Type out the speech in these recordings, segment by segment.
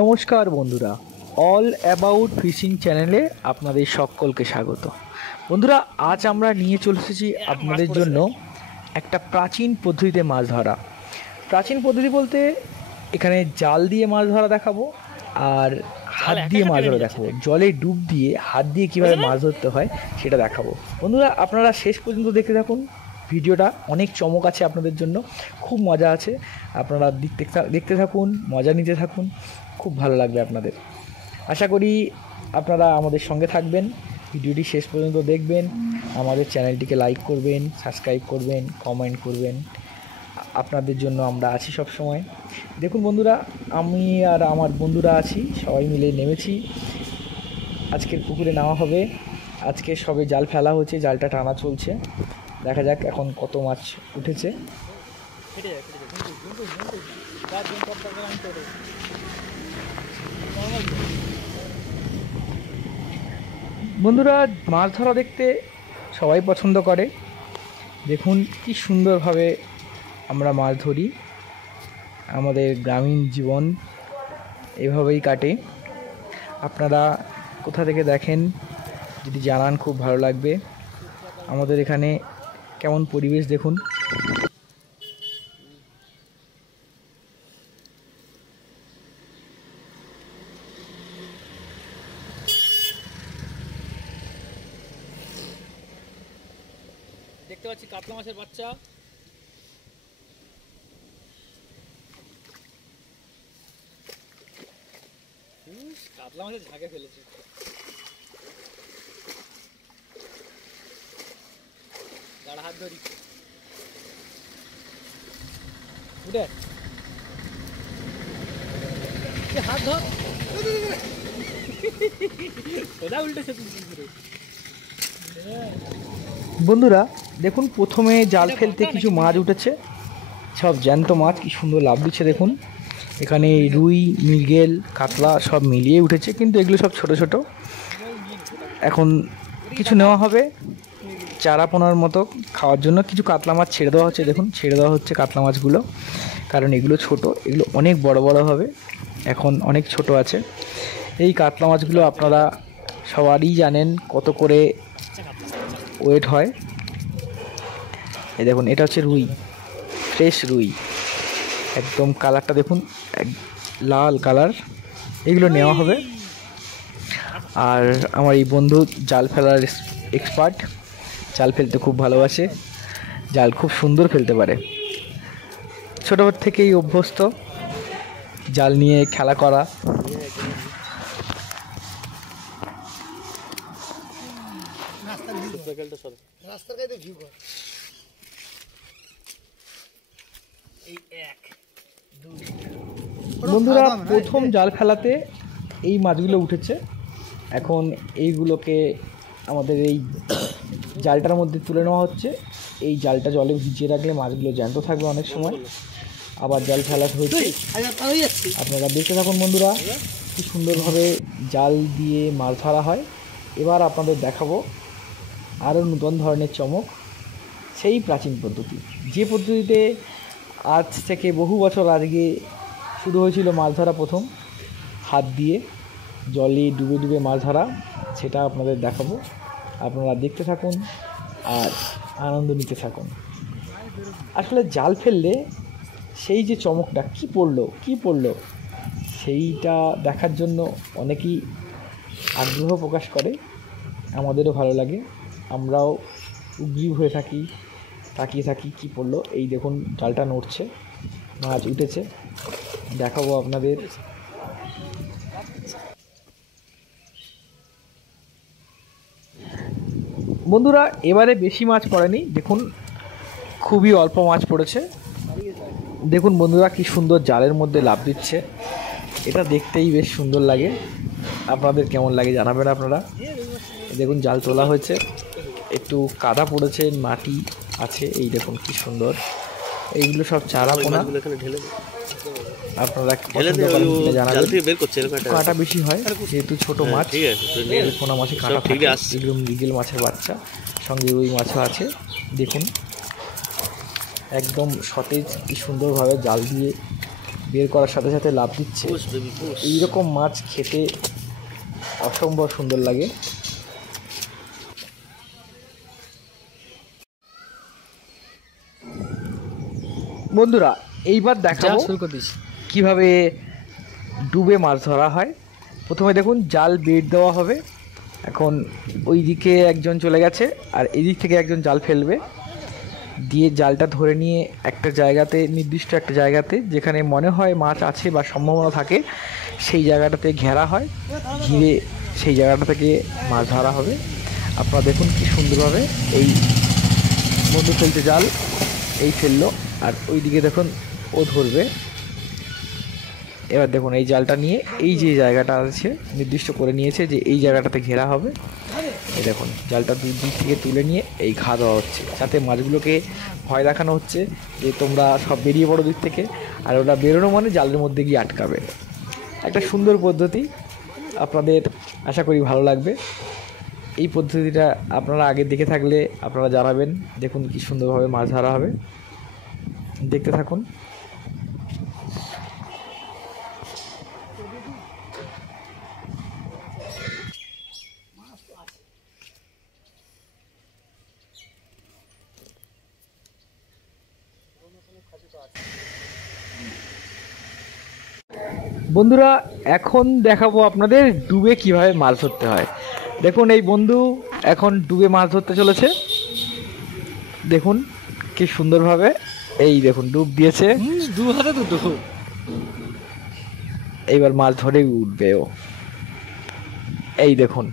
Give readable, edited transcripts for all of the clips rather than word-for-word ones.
নমস্কার বন্ধুরা, all about fishing চ্যানেলে আপনাদের সকলকে স্বাগত। বন্ধুরা, আজ আমরা নিয়ে চলে এসেছি আপনাদের জন্য একটা প্রাচীন পদ্ধতিতে মাছ ধরা। প্রাচীন পদ্ধতি বলতে এখানে জাল দিয়ে মাছ ধরা দেখাবো আর হাত দিয়ে মাছ ধরা দেখাবো। জলে ডুব দিয়ে হাত দিয়ে কীভাবে মাছ ধরতে হয় সেটা দেখাবো। বন্ধুরা, আপনারা শেষ পর্যন্ত দেখতে থাকুন। ভিডিওটা অনেক চমক আছে আপনাদের জন্য, খুব মজা আছে। আপনারা দেখতে থাকুন, মজা নিতে থাকুন, খুব ভালো লাগবে আপনাদের। আশা করি আপনারা আমাদের সঙ্গে থাকবেন, ভিডিওটি শেষ পর্যন্ত দেখবেন, আমাদের চ্যানেলটিকে লাইক করবেন, সাবস্ক্রাইব করবেন, কমেন্ট করবেন। আপনাদের জন্য আমরা আছি সব সময়। দেখুন বন্ধুরা, আমি আর আমার বন্ধুরা আছি, সবাই মিলে নেমেছি। আজকের পুকুরে নেওয়া হবে। আজকে সবে জাল ফেলা হয়েছে, জালটা টানা চলছে। দেখা যাক এখন কত মাছ উঠেছে। বন্ধুরা, মাছ ধরা দেখতে সবাই পছন্দ করে। দেখুন কি সুন্দরভাবে আমরা মাছ ধরি। আমাদের গ্রামীণ জীবন এভাবেই কাটে। আপনারা কোথা থেকে দেখেন যদি জানান, খুব ভালো লাগবে। আমাদের এখানে কেমন পরিবেশ দেখুন। দেখতে পাচ্ছি কাতলা মাছের বাচ্চা। কাতলা মাছের ঝাঁকে ফেলেছে। গাড়া হাত ধরি উঠে হাত ধর। সোজা উল্টেছে। বন্ধুরা দেখুন, প্রথমে জাল ফেলতে কিছু মাছ উঠেছে, সব জ্যান্ত মাছ, কি সুন্দর লাভ দিচ্ছে দেখুন। এখানে রুই, মৃগেল, কাতলা সব মিলিয়ে উঠেছে, কিন্তু এগুলো সব ছোট ছোট। এখন কিছু নেওয়া হবে চারা পোনার মতো খাওয়ার জন্য। কিছু কাতলা মাছ ছেড়ে দেওয়া হচ্ছে, দেখুন ছেড়ে দেওয়া হচ্ছে কাতলা মাছগুলো, কারণ এগুলো ছোট, এগুলো অনেক বড় বড় হবে। এখন অনেক ছোট আছে। এই কাতলা মাছগুলো আপনারা সবারই জানেন কত করে ওয়েট হয়। এই দেখুন, এটা হচ্ছে রুই, ফ্রেশ রুই, একদম কালারটা দেখুন, লাল কালার। এগুলো নেওয়া হবে। আর আমার এই বন্ধু জাল ফেলার এক্সপার্ট, জাল ফেলতে খুব ভালোবাসে, জাল খুব সুন্দর ফেলতে পারে, ছোটোর থেকেই অভ্যস্ত জাল নিয়ে খেলা করা। বন্ধুরা, প্রথম জাল ফেলাতে এই মাছগুলো উঠেছে। এখন এইগুলোকে আমাদের এই জালটার মধ্যে তুলে নেওয়া হচ্ছে। এই জালটা জলে ভিজিয়ে রাখলে মাছগুলো জ্যান্ত থাকবে অনেক সময়। আবার জাল ফেলা হয়েছে, আপনারা দেখতে থাকুন বন্ধুরা, কি সুন্দরভাবে জাল দিয়ে মাছ ধরা হয়। এবার আপনাদের দেখাবো আরও নতুন ধরনের চমক, সেই প্রাচীন পদ্ধতি, যে পদ্ধতিতে আজ থেকে বহু বছর আগে শুরু হয়েছিল মাছ ধরা। প্রথম হাত দিয়ে জলে ডুবে ডুবে মাছ ধরা, সেটা আপনাদের দেখাবো। আপনারা দেখতে থাকুন আর আনন্দ নিতে থাকুন। আসলে জাল ফেললে সেই যে চমকটা, কী পড়লো সেইটা দেখার জন্য অনেকেই আগ্রহ প্রকাশ করে। আমাদেরও ভালো লাগে, আমরাও উদ্গ্রীব হয়ে থাকি, তাকিয়ে থাকি কী পড়লো। এই দেখুন, জালটা নড়ছে, মাছ উঠেছে, দেখাবো আপনাদের। বন্ধুরা, এবারে বেশি মাছ পড়েনি, দেখুন খুবই অল্প মাছ পড়েছে। দেখুন বন্ধুরা, কি সুন্দর জালের মধ্যে লাফ দিচ্ছে, এটা দেখতেই বেশ সুন্দর লাগে। আপনাদের কেমন লাগে জানাবেন আপনারা। দেখুন, জাল তোলা হয়েছে, একটু কাদা পড়েছে, মাটি আছে। এই দেখুন কি সুন্দর, এইগুলো সব চারা পোনা। আপনারা জানাবেন, কাঁটা বেশি হয় যেহেতু ছোট মাছ, পোনা মাছে কাঁটা থাকে। এগুলো মৃগেল মাছের বাচ্চা, সঙ্গে রুই মাছও আছে। দেখুন একদম সতেজ, কি সুন্দরভাবে জাল দিয়ে বের করার সাথে সাথে লাফ দিচ্ছে। এইরকম মাছ খেতে অসম্ভব সুন্দর লাগে। বন্ধুরা এইবার দেখাবো শুরু করে দিস। কীভাবে ডুবে মাছ ধরা হয়। প্রথমে দেখুন জাল বেট দেওয়া হবে। এখন ওই দিকে একজন চলে গেছে আর এই দিক থেকে একজন জাল ফেলবে, দিয়ে জালটা ধরে নিয়ে একটা জায়গাতে, নির্দিষ্ট একটা জায়গাতে যেখানে মনে হয় মাছ আছে বা সম্ভাবনা থাকে সেই জায়গাটাতে ঘেরা হয়, ঘিরে সেই জায়গাটা থেকে মাছ ধরা হবে। আপনারা দেখুন কি সুন্দরভাবে এই বন্ধু ফেলছে জাল, এই ফেললো আর ওই দিকে দেখুন ও ধরবে। এবার দেখুন এই জালটা নিয়ে এই যে জায়গাটা আছে নির্দিষ্ট করে নিয়েছে যে এই জায়গাটাতে ঘেরা হবে। এই দেখুন জালটা দুই দিক থেকে তুলে নিয়ে এই ঘা দেওয়া হচ্ছে, যাতে মাছগুলোকে ভয় দেখানো হচ্ছে যে তোমরা সব বেরিয়ে পড়ো দিক থেকে, আর ওটা বেরোনো মানে জালের মধ্যে গিয়ে আটকাবে। একটা সুন্দর পদ্ধতি, আপনাদের আশা করি ভালো লাগবে। এই পদ্ধতিটা আপনারা আগে দেখে থাকলে আপনারা জানাবেন। দেখুন কি সুন্দরভাবে মাছ ধরা হবে, দেখতে থাকুন। বন্ধুরা এখন দেখাবো আপনাদের ডুবে কিভাবে মাছ ধরতে হয়। দেখুন এই বন্ধু এখন ডুবে মাছ ধরতে চলেছে। দেখুন কি সুন্দরভাবে, এই দেখুন ডুব দিয়েছে, দু হাতে দুটো। এইবার মাছ ধরে উঠবে ও। এই দেখুন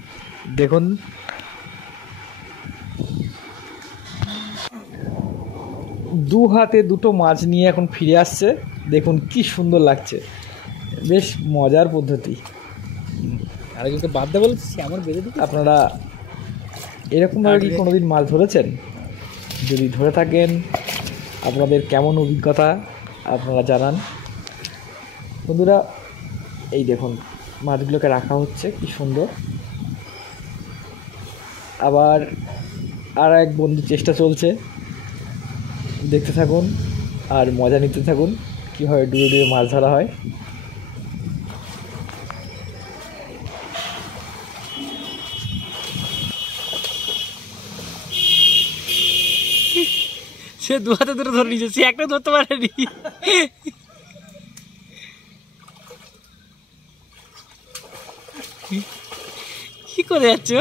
দেখুন দু হাতে দুটো মাছ নিয়ে এখন ফিরে আসছে। দেখুন কি সুন্দর লাগছে, বেশ মজার পদ্ধতি। আরেকজনকে বাদ দে বলছিস, এমন বেঁধে দিবি। আপনারা এরকমভাবে কি কোনোদিন মাছ ধরেছেন? যদি ধরে থাকেন আপনাদের কেমন অভিজ্ঞতা আপনারা জানান। বন্ধুরা এই দেখুন মাছগুলোকে রাখা হচ্ছে কি সুন্দর। আবার আর এক বন্ধু চেষ্টা চলছে, দেখতে থাকুন আর মজা নিতে থাকুন কীভাবে ডুবে ডুবে মাছ ধরা হয়। সে দু হাতে দুটো ধরে নিয়েছে, সে একটা ধরতে পারেনি। কি করে যাচ্ছ?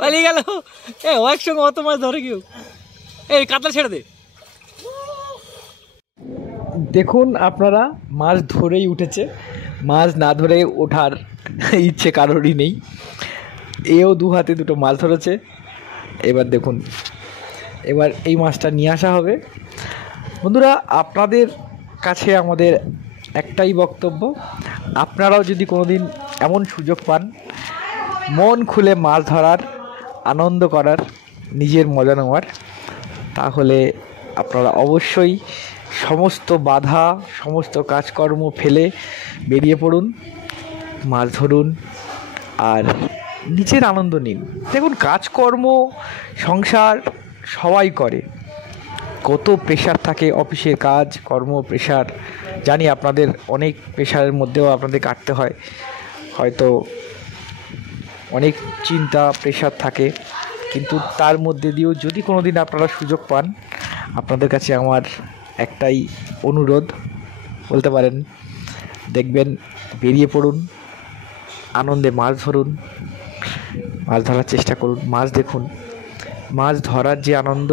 পালিয়ে গেল। ও একসঙ্গে অত মাছ ধরে কেউ। এই কাতলা ছেড়ে দে। দেখুন আপনারা মাছ ধরেই উঠেছে, মাছ না ধরে ওঠার ইচ্ছে কারোরই নেই। এও দু হাতে দুটো মাছ ধরেছে। এবার দেখুন এবার এই মাছটা নিয়ে আসা হবে। বন্ধুরা আপনাদের কাছে আমাদের একটাই বক্তব্য, আপনারাও যদি কোনোদিন এমন সুযোগ পান মন খুলে মাছ ধরার, আনন্দ করার, নিজের মজা নেওয়ার, তাহলে আপনারা অবশ্যই সমস্ত বাধা, সমস্ত কাজকর্ম ফেলে বেরিয়ে পড়ুন, মাছ ধরুন আর নিজের আনন্দ নিন। দেখুন কাজকর্ম, সংসার সবাই করে, কত প্রেশার থাকে, অফিসের কাজ কর্ম প্রেশার, জানি আপনাদের অনেক প্রেশারের মধ্যেও আপনাদের কাটতে হয়, হয়তো অনেক চিন্তা প্রেশার থাকে, কিন্তু তার মধ্যে দিয়েও যদি কোনো দিন আপনারা সুযোগ পান, আপনাদের কাছে আমার একটাই অনুরোধ বলতে পারেন, দেখবেন বেরিয়ে পড়ুন, আনন্দে মাছ ধরুন, মাছ ধরার চেষ্টা করুন, মাছ দেখুন। মাছ ধরার যে আনন্দ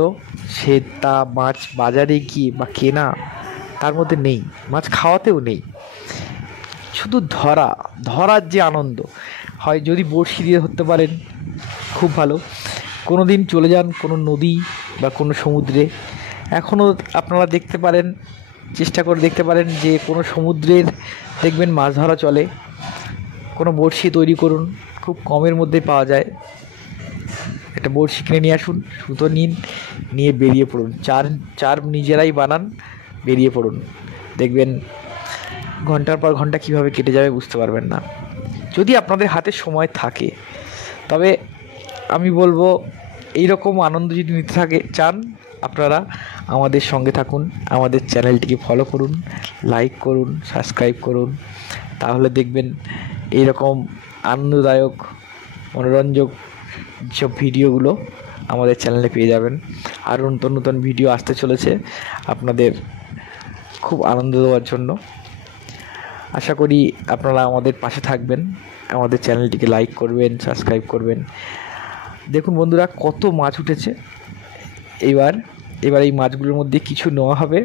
সেটা মাছ বাজারে গিয়ে বা কেনা তার মধ্যে নেই, মাছ খাওয়াতেও নেই। শুধু ধরার যে আনন্দ হয়, যদি বড়শি দিয়ে ধরতে পারেন খুব ভালো। কোনো দিন চলে যান কোনো নদী বা কোনো সমুদ্রে, এখনও আপনারা দেখতে পারেন, চেষ্টা করে দেখতে পারেন যে কোনো সমুদ্রের দেখবেন মাছ ধরা চলে। কোনো বড়শি তৈরি করুন, খুব কমের মধ্যে পাওয়া যায়। একটা বড়শি কিনে নিয়ে আসুন, সুতো নিন, নিয়ে বেরিয়ে পড়ুন। চার নিজেরাই বানান, বেরিয়ে পড়ুন। দেখবেন ঘন্টার পর ঘন্টা কীভাবে কেটে যাবে বুঝতে পারবেন না, যদি আপনাদের হাতে সময় থাকে। তবে আমি বলবো এই রকম আনন্দ যদি নিতে চান আপনারা আমাদের সঙ্গে থাকুন, আমাদের চ্যানেলটিকে ফলো করুন, লাইক করুন, সাবস্ক্রাইব করুন। তাহলে দেখবেন এই রকম আনন্দদায়ক মনোরঞ্জক সব ভিডিওগুলো আমাদের চ্যানেলে পেয়ে যাবেন। আর নতুন নতুন ভিডিও আসতে চলেছে আপনাদের খুব আনন্দ দেওয়ার জন্য। আশা করি আপনারা আমাদের পাশে থাকবেন, আমাদের চ্যানেলটিকে লাইক করবেন, সাবস্ক্রাইব করবেন। দেখুন বন্ধুরা কত মাছ উঠেছে। এবার এই মাছগুলোর মধ্যে কিছু নেওয়া হবে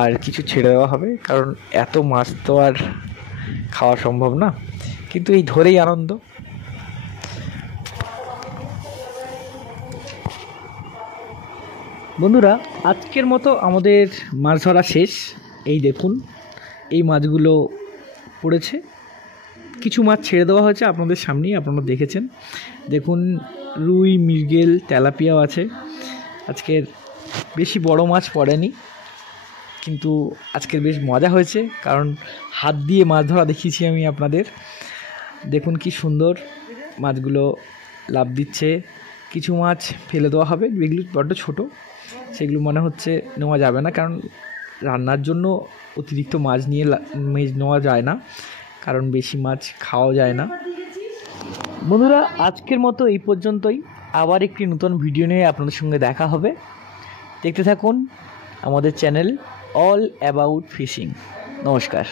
আর কিছু ছেড়ে দেওয়া হবে, কারণ এত মাছ তো আর খাওয়া সম্ভব না, কিন্তু এই ধরেই আনন্দ। বন্ধুরা আজকের মতো আমাদের মাছ ধরা শেষ। এই দেখুন এই মাছগুলো পড়েছে, কিছু মাছ ছেড়ে দেওয়া হয়েছে আপনাদের সামনেই, আপনারা দেখেছেন। দেখুন রুই, মৃগেল, তেলাপিয়াও আছে। আজকের বেশি বড় মাছ পড়েনি, কিন্তু আজকের বেশ মজা হয়েছে, কারণ হাত দিয়ে মাছ ধরা দেখিয়েছি আমি আপনাদের। দেখুন কি সুন্দর মাছগুলো লাফ দিচ্ছে। কিছু মাছ ফেলে দেওয়া হবে, যেগুলো বড্ড ছোটো, সেগুলো মনে হচ্ছে নেওয়া যাবে না, কারণ রান্নার জন্য অতিরিক্ত মাছ নেওয়া যায় না, কারণ বেশি মাছ খাওয়া যায় না। বন্ধুরা আজকের মতো এই পর্যন্তই, আবার একটি নতুন ভিডিও নিয়ে আপনাদের সঙ্গে দেখা হবে। দেখতে থাকুন আমাদের চ্যানেল অল অ্যাবাউট ফিশিং। নমস্কার।